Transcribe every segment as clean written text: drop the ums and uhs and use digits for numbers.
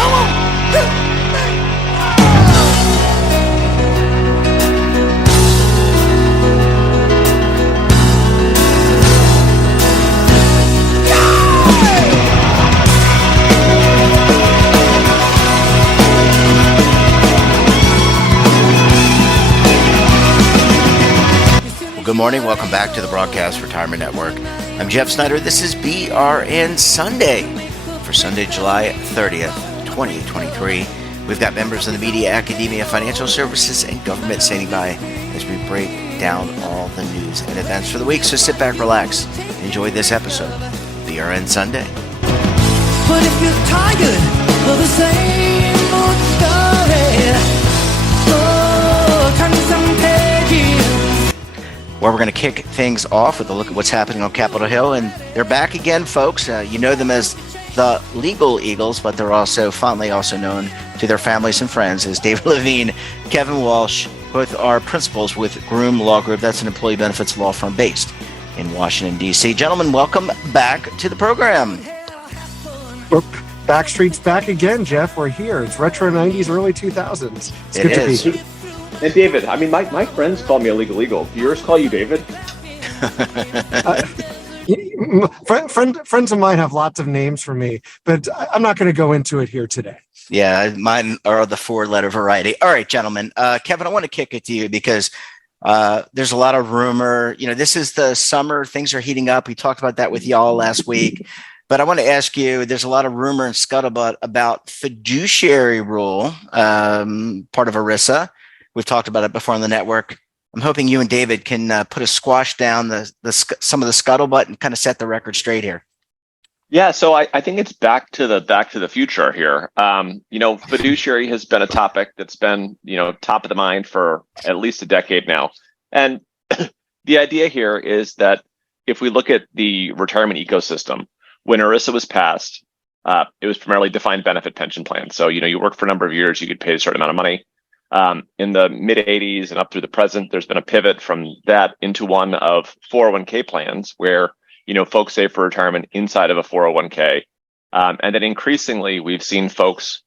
Come on. Good morning. Welcome back to the Broadcast Retirement Network. I'm Jeff Snyder. This is BRN Sunday for Sunday, July 30th, 2023. We've got members of the media, academia, financial services, and government standing by as we break down all the news and events for the week. So sit back, relax, and enjoy this episode of BRN Sunday. But if you're tired of the same old story, turn some pages. Where we're going to kick things off with a look at what's happening on Capitol Hill. And they're back again, folks. You know them as the Legal Eagles, but they're also fondly also known to their families and friends as David Levine, Kevin Walsh, both are principals with Groom Law Group. That's an employee benefits law firm based in Washington, D.C. Gentlemen, welcome back to the program. Backstreet's back again, Jeff. We're here. It's retro 90s, early 2000s. It's good to be here. And David, I mean, my friends call me a legal eagle. Do yours call you David? Friends of mine have lots of names for me, but I'm not going to go into it here today. Yeah, mine are the four-letter variety. All right, gentlemen. Kevin, I want to kick it to you because there's a lot of rumor. You know, this is the summer. Things are heating up. We talked about that with y'all last week. But I want to ask you, there's a lot of rumor and scuttlebutt about fiduciary rule, part of ERISA. We've talked about it before on the network. I'm hoping you and David can put a squash down some of the scuttlebutt and kind of set the record straight here. Yeah, so I think it's back to the future here. Fiduciary has been a topic that's been, top of the mind for at least a decade now. And the idea here is that if we look at the retirement ecosystem, when ERISA was passed, it was primarily defined benefit pension plans. So, you work for a number of years, you get paid a certain amount of money. In the mid 80s and up through the present, there's been a pivot from that into one of 401k plans where, folks save for retirement inside of a 401k. And then increasingly, we've seen folks,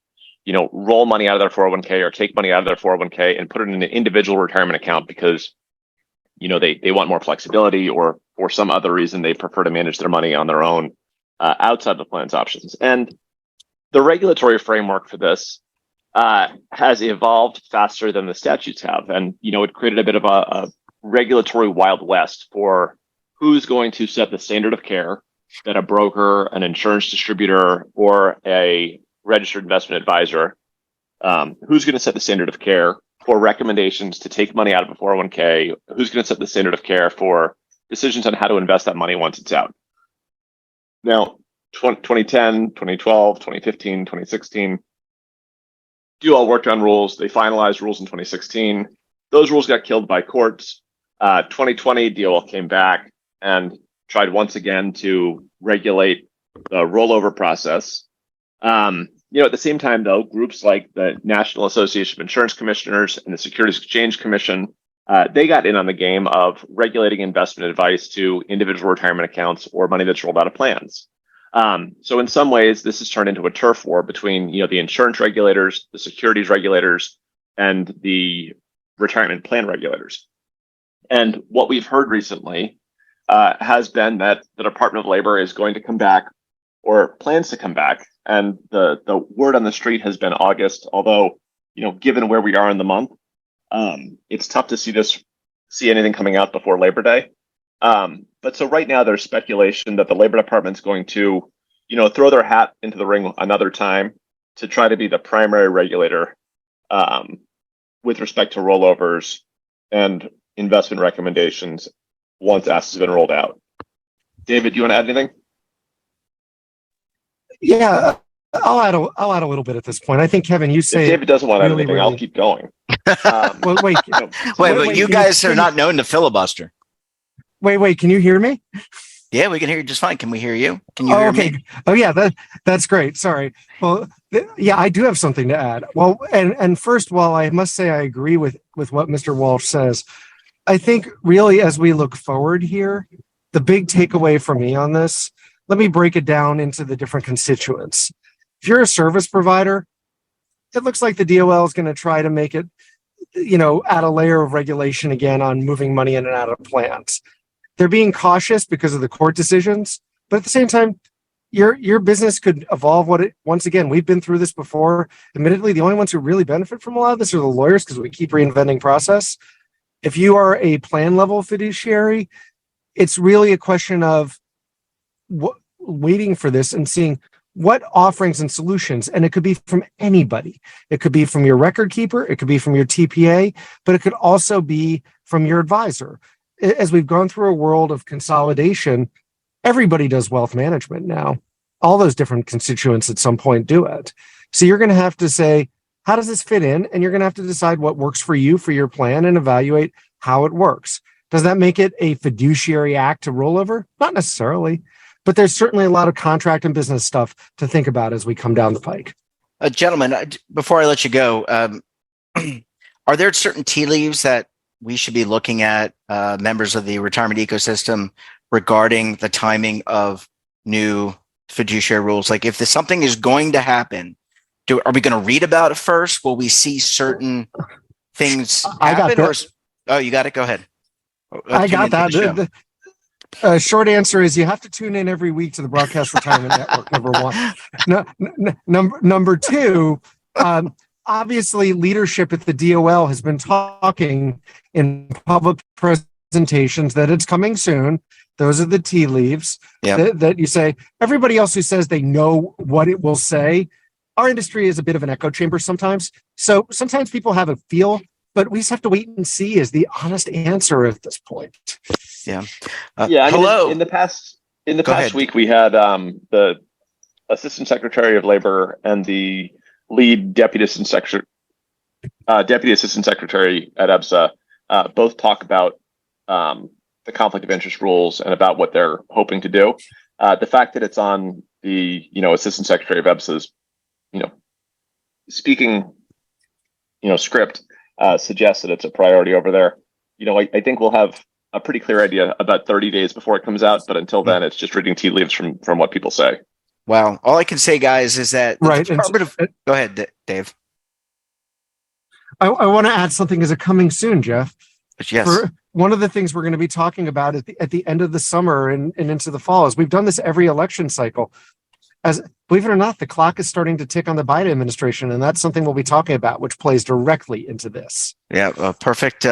roll money out of their 401k or take money out of their 401k and put it in an individual retirement account because, they want more flexibility or for some other reason, they prefer to manage their money on their own outside the plan's options. And the regulatory framework for this has evolved faster than the statutes have. And, it created a bit of a regulatory Wild West for who's going to set the standard of care that a broker, an insurance distributor, or a registered investment advisor, who's going to set the standard of care for recommendations to take money out of a 401k, who's going to set the standard of care for decisions on how to invest that money once it's out. Now, 2010, 2012, 2015, 2016, DOL worked on rules. They finalized rules in 2016. Those rules got killed by courts. 2020, DOL came back and tried once again to regulate the rollover process. At the same time, though, groups like the National Association of Insurance Commissioners and the Securities Exchange Commission, they got in on the game of regulating investment advice to individual retirement accounts or money that's rolled out of plans. So in some ways, this has turned into a turf war between, the insurance regulators, the securities regulators, and the retirement plan regulators. And what we've heard recently has been that the Department of Labor is going to come back or plans to come back. And the word on the street has been August, although, given where we are in the month, it's tough to see anything coming out before Labor Day. But so right now there's speculation that the Labor Department's going to, throw their hat into the ring another time to try to be the primary regulator with respect to rollovers and investment recommendations once assets have been rolled out. David, do you want to add anything? Yeah, I'll add a little bit at this point. I think, Kevin, you say if David doesn't want to add really, anything, I'll keep going. Well, wait, you guys are not known to filibuster. Wait, can you hear me? Yeah, we can hear you just fine. Can we hear you? Can you hear me? Oh, yeah, that's great. Sorry. Well, yeah, I do have something to add. Well, and first, while I must say I agree with what Mr. Walsh says, I think really as we look forward here, the big takeaway for me on this, let me break it down into the different constituents. If you're a service provider, it looks like the DOL is going to try to make it, add a layer of regulation again on moving money in and out of plans. They're being cautious because of the court decisions, but at the same time, your business could evolve. Once again, we've been through this before. Admittedly, the only ones who really benefit from a lot of this are the lawyers because we keep reinventing process. If you are a plan level fiduciary, it's really a question of waiting for this and seeing what offerings and solutions, and it could be from anybody. It could be from your record keeper, it could be from your TPA, but it could also be from your advisor. As we've gone through a world of consolidation, everybody does wealth management now. All those different constituents at some point do it. So you're going to have to say, how does this fit in? And you're going to have to decide what works for you, for your plan, and evaluate how it works. Does that make it a fiduciary act to roll over? Not necessarily. But there's certainly a lot of contract and business stuff to think about as we come down the pike. Gentlemen, before I let you go, are there certain tea leaves that we should be looking at, members of the retirement ecosystem, regarding the timing of new fiduciary rules? Like if something is going to happen, are we going to read about it first? Will we see certain things happen? Oh, you got it? Go ahead. I got that. Short answer is you have to tune in every week to the Broadcast Retirement Network, number one. Number two, obviously leadership at the DOL has been talking in public presentations that it's coming soon. Those are the tea leaves that you say. Everybody else who says they know what it will say, our industry is a bit of an echo chamber sometimes. So sometimes people have a feel, but we just have to wait and see is the honest answer at this point. Yeah. Hello. In the past week, we had the Assistant Secretary of Labor and the lead Deputy Assistant Secretary at EBSA both talk about the conflict of interest rules and about what they're hoping to do. The fact that it's on the Assistant Secretary of EBSA's speaking script suggests that it's a priority over there. I think we'll have a pretty clear idea about 30 days before it comes out, but until then, it's just reading tea leaves from what people say. Wow. All I can say, guys, is that go ahead, Dave. I want to add something as a coming soon, Jeff. Yes. One of the things we're going to be talking about at the end of the summer and into the fall is we've done this every election cycle. As believe it or not, the clock is starting to tick on the Biden administration, and that's something we'll be talking about, which plays directly into this. Yeah, perfect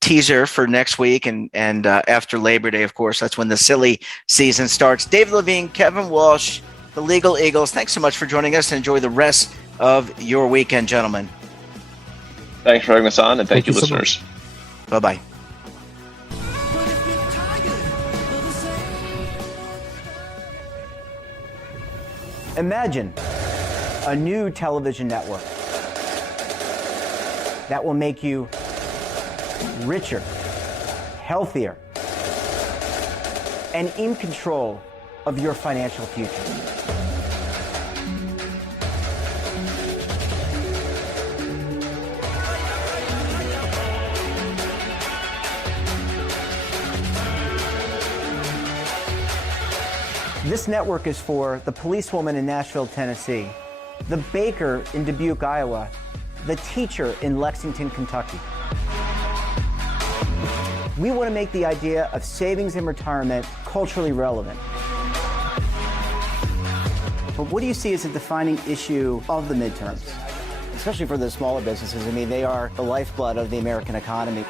teaser for next week and after Labor Day, of course. That's when the silly season starts. David Levine, Kevin Walsh, the Legal Eagles, thanks so much for joining us, and enjoy the rest of your weekend, gentlemen. Thanks for having us on, and thank you listeners. So bye-bye. Imagine a new television network that will make you richer, healthier, and in control of your financial future. This network is for the policewoman in Nashville, Tennessee, the baker in Dubuque, Iowa, the teacher in Lexington, Kentucky. We want to make the idea of savings and retirement culturally relevant. But what do you see as a defining issue of the midterms? Especially for the smaller businesses. I mean, they are the lifeblood of the American economy.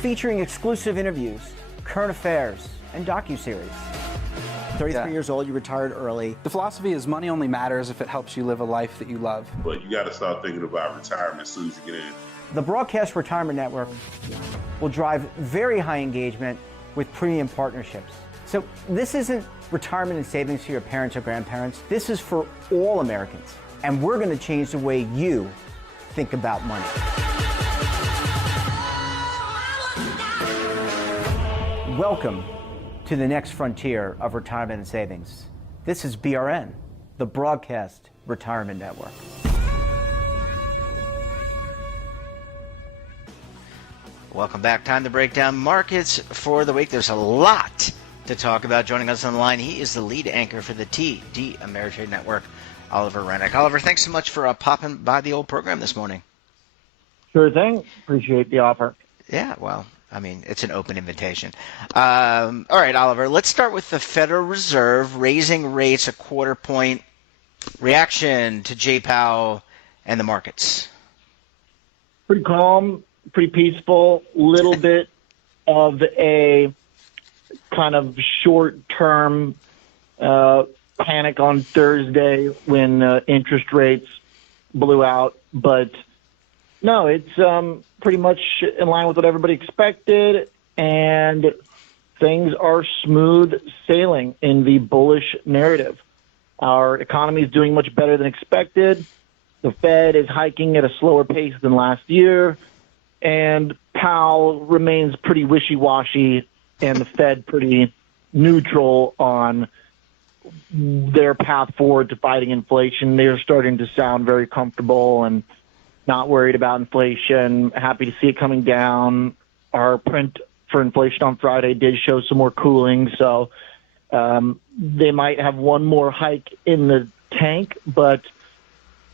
Featuring exclusive interviews, current affairs, and docuseries. 33 years old, you retired early. The philosophy is money only matters if it helps you live a life that you love. But you got to start thinking about retirement as soon as you get in. The Broadcast Retirement Network will drive very high engagement with premium partnerships. So this isn't retirement and savings for your parents or grandparents. This is for all Americans. And we're going to change the way you think about money. Welcome to the next frontier of retirement and savings. This is BRN, the Broadcast Retirement Network. Welcome back. Time to break down markets for the week. There's a lot to talk about. Joining us on the line, he is the lead anchor for the TD Ameritrade Network, Oliver Rennick. Oliver, thanks so much for popping by the old program this morning. Sure thing. Appreciate the offer. Yeah, well, I mean, it's an open invitation. All right, Oliver, let's start with the Federal Reserve raising rates a quarter point. Reaction to Jay Powell and the markets. Pretty calm, pretty peaceful, little bit of a kind of short-term panic on Thursday when interest rates blew out. But no, it's pretty much in line with what everybody expected, and things are smooth sailing in the bullish narrative. Our economy is doing much better than expected. The Fed is hiking at a slower pace than last year, and Powell remains pretty wishy-washy, and the Fed pretty neutral on their path forward to fighting inflation. They're starting to sound very comfortable and not worried about inflation, happy to see it coming down. Our print for inflation on Friday did show some more cooling, so they might have one more hike in the tank, but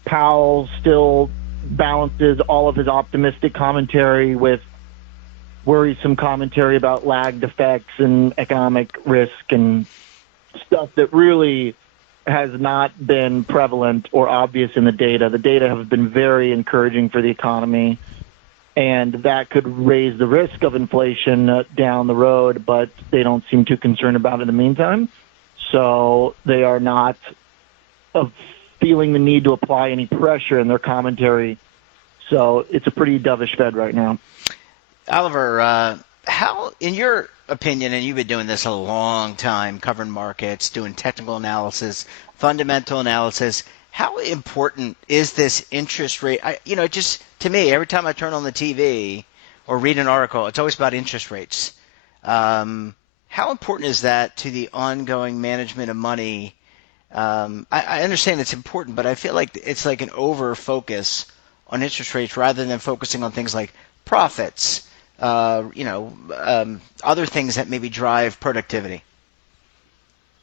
Powell still balances all of his optimistic commentary with worrisome commentary about lagged effects and economic risk and stuff that really has not been prevalent or obvious in the data. The data has been very encouraging for the economy, and that could raise the risk of inflation down the road, but they don't seem too concerned about it in the meantime. So they are not feeling the need to apply any pressure in their commentary. So it's a pretty dovish Fed right now. Oliver, how, in your opinion, and you've been doing this a long time, covering markets, doing technical analysis, fundamental analysis, how important is this interest rate? Just to me, every time I turn on the TV or read an article, it's always about interest rates. How important is that to the ongoing management of money? I understand it's important, but I feel like it's like an over-focus on interest rates rather than focusing on things like profits, other things that maybe drive productivity.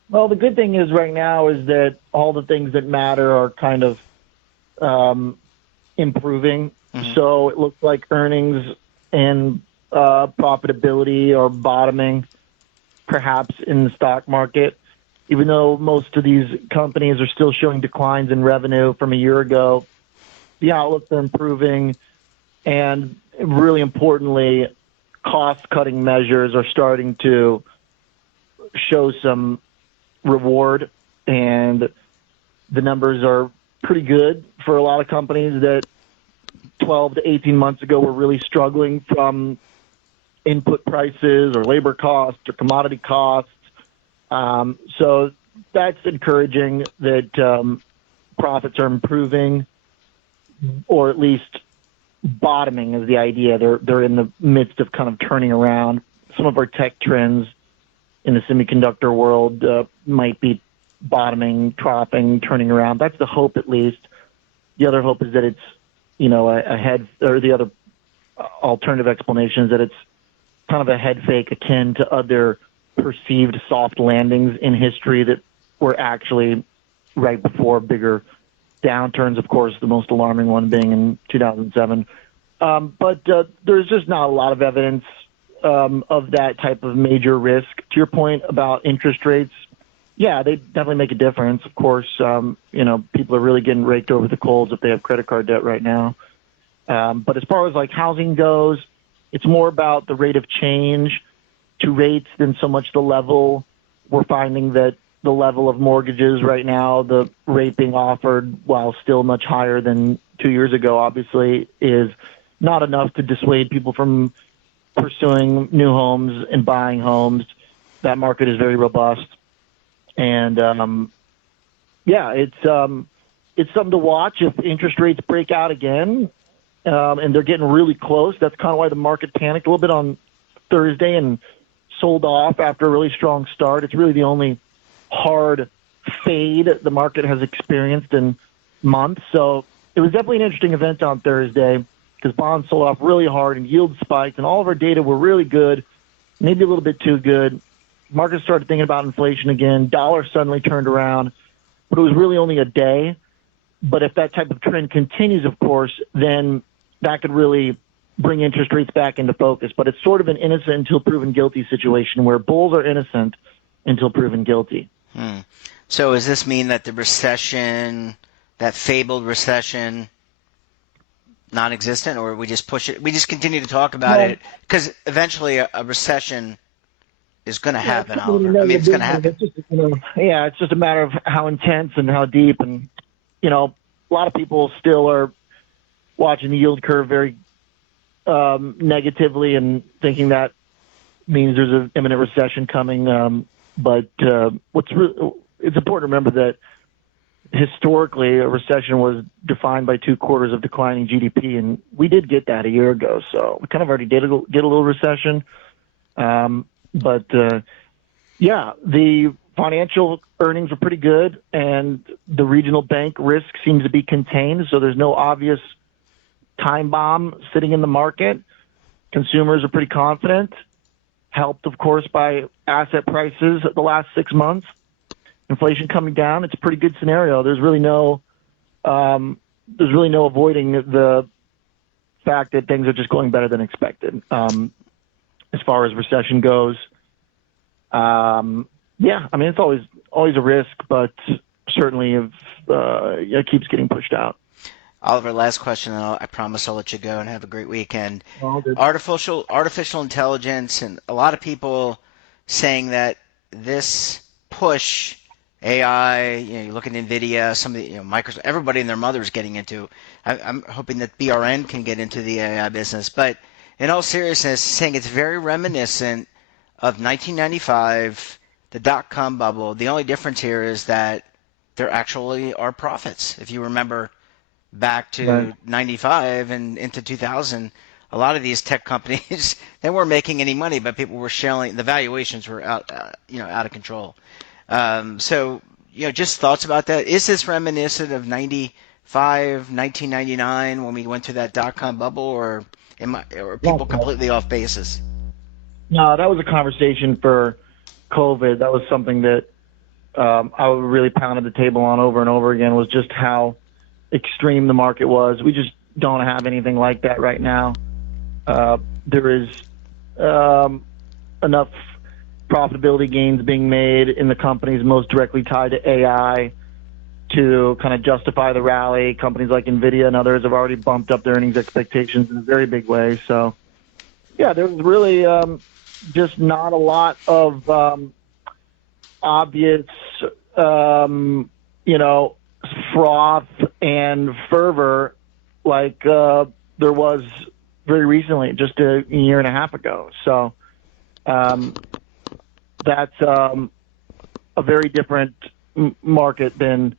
Well, the good thing is right now is that all the things that matter are kind of improving. Mm-hmm. So it looks like earnings and profitability are bottoming, perhaps in the stock market. Even though most of these companies are still showing declines in revenue from a year ago, the outlooks are improving, and really importantly, cost-cutting measures are starting to show some reward, and the numbers are pretty good for a lot of companies that 12 to 18 months ago were really struggling from input prices or labor costs or commodity costs. So that's encouraging that profits are improving, or at least bottoming is the idea. They're in the midst of kind of turning around. Some of our tech trends in the semiconductor world might be bottoming, troughing, turning around. That's the hope, at least. The other hope is that it's, ahead, or the other alternative explanation is that it's kind of a head fake akin to other perceived soft landings in history that were actually right before bigger downturns, of course, the most alarming one being in 2007. But there's just not a lot of evidence of that type of major risk. To your point about interest rates, yeah, they definitely make a difference. Of course, people are really getting raked over the coals if they have credit card debt right now. But as far as like housing goes, it's more about the rate of change to rates than so much the level. We're finding that the level of mortgages right now, the rate being offered, while still much higher than 2 years ago, obviously, is not enough to dissuade people from pursuing new homes and buying homes. That market is very robust. And, it's something to watch if interest rates break out again, and they're getting really close. That's kind of why the market panicked a little bit on Thursday and sold off after a really strong start. It's really the only hard fade the market has experienced in months. So it was definitely an interesting event on Thursday. because bonds sold off really hard and yields spiked, and all of our data were really good, maybe a little bit too good. Markets started thinking about inflation again. Dollar suddenly turned around, but it was really only a day. But if that type of trend continues, of course, then that could really bring interest rates back into focus. But it's sort of an innocent until proven guilty situation where bulls are innocent until proven guilty. So does this mean that the recession, that fabled recession, non-existent, or we just push it? We just continue to talk about it because eventually a recession is going to happen, Oliver. I mean, it's going to happen. It's just a matter of how intense and how deep. And, a lot of people still are watching the yield curve very negatively and thinking that means there's an imminent recession coming. But it's important to remember that historically a recession was defined by 2 quarters of declining GDP, and we did get that a year ago. So we kind of already did get a little recession. But the financial earnings are pretty good, and the regional bank risk seems to be contained. So there's no obvious time bomb sitting in the market. Consumers are pretty confident, helped, of course, by asset prices the last 6 months. Inflation coming down. It's a pretty good scenario. There's really no avoiding the fact that things are just going better than expected. As far as recession goes, it's always a risk, but certainly it keeps getting pushed out. Oliver, last question, and I promise I'll let you go and have a great weekend. Good. Artificial intelligence, and a lot of people saying that this push, AI, you look at NVIDIA, some of the, Microsoft, everybody and their mother is getting into. I'm hoping that BRN can get into the AI business, but in all seriousness, saying it's very reminiscent of 1995, the dot-com bubble. The only difference here is that there actually are profits. If you remember back to 95 and into 2000, a lot of these tech companies, they weren't making any money, but people were shelling. The valuations were out of control. Just thoughts about that. Is this reminiscent of 95, 1999 when we went through that dot-com bubble, or are people completely off basis? No, that was a conversation for COVID. That was something that I really pounded the table on over and over again, was just how extreme the market was. We just don't have anything like that right now. There is enough profitability gains being made in the companies most directly tied to AI to kind of justify the rally. Companies like NVIDIA and others have already bumped up their earnings expectations in a very big way. So, there's really just not a lot of obvious, froth and fervor like there was very recently, just a year and a half ago. So that's a very different market than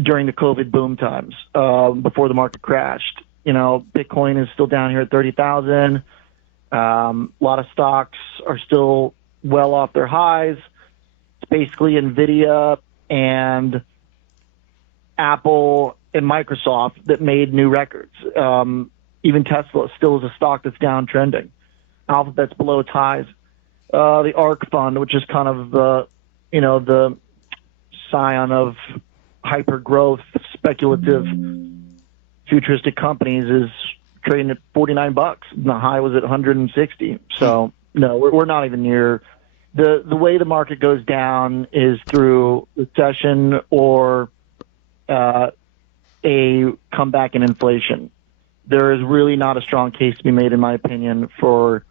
during the COVID boom times, before the market crashed. Bitcoin is still down here at 30,000. A lot of stocks are still well off their highs. It's basically NVIDIA and Apple and Microsoft that made new records. Even Tesla still is a stock that's downtrending. Alphabet's below its highs. The ARK fund, which is kind of the scion of hyper growth, speculative, futuristic companies, is trading at $49. The high was at 160. So no, we're not even near. The way the market goes down is through recession or a comeback in inflation. There is really not a strong case to be made, in my opinion, for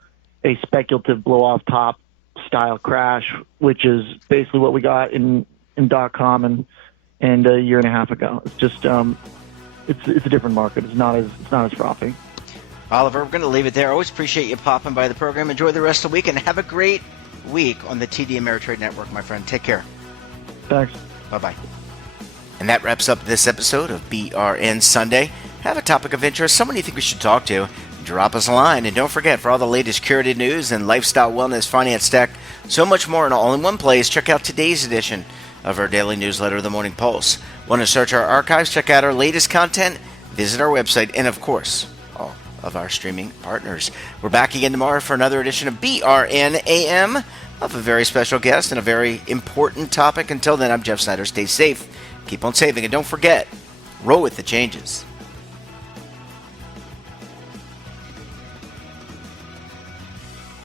a speculative blow-off-top style crash, which is basically what we got in .com and a year and a half ago. It's just it's a different market. It's not as frothy. Oliver, we're going to leave it there. Always appreciate you popping by the program. Enjoy the rest of the week and have a great week on the TD Ameritrade Network, my friend. Take care. Thanks. Bye-bye. And that wraps up this episode of BRN Sunday. Have a topic of interest, someone you think we should talk to, drop us a line. And don't forget, for all the latest curated news and lifestyle, wellness, finance, tech, so much more and all in one place, check out today's edition of our daily newsletter, The Morning Pulse. Want to search our archives, check out our latest content, visit our website, and of course, of our streaming partners. We're back again tomorrow for another edition of BRN AM of a very special guest and a very important topic. Until then, I'm Jeff Snyder. Stay safe, keep on saving, and don't forget, roll with the changes.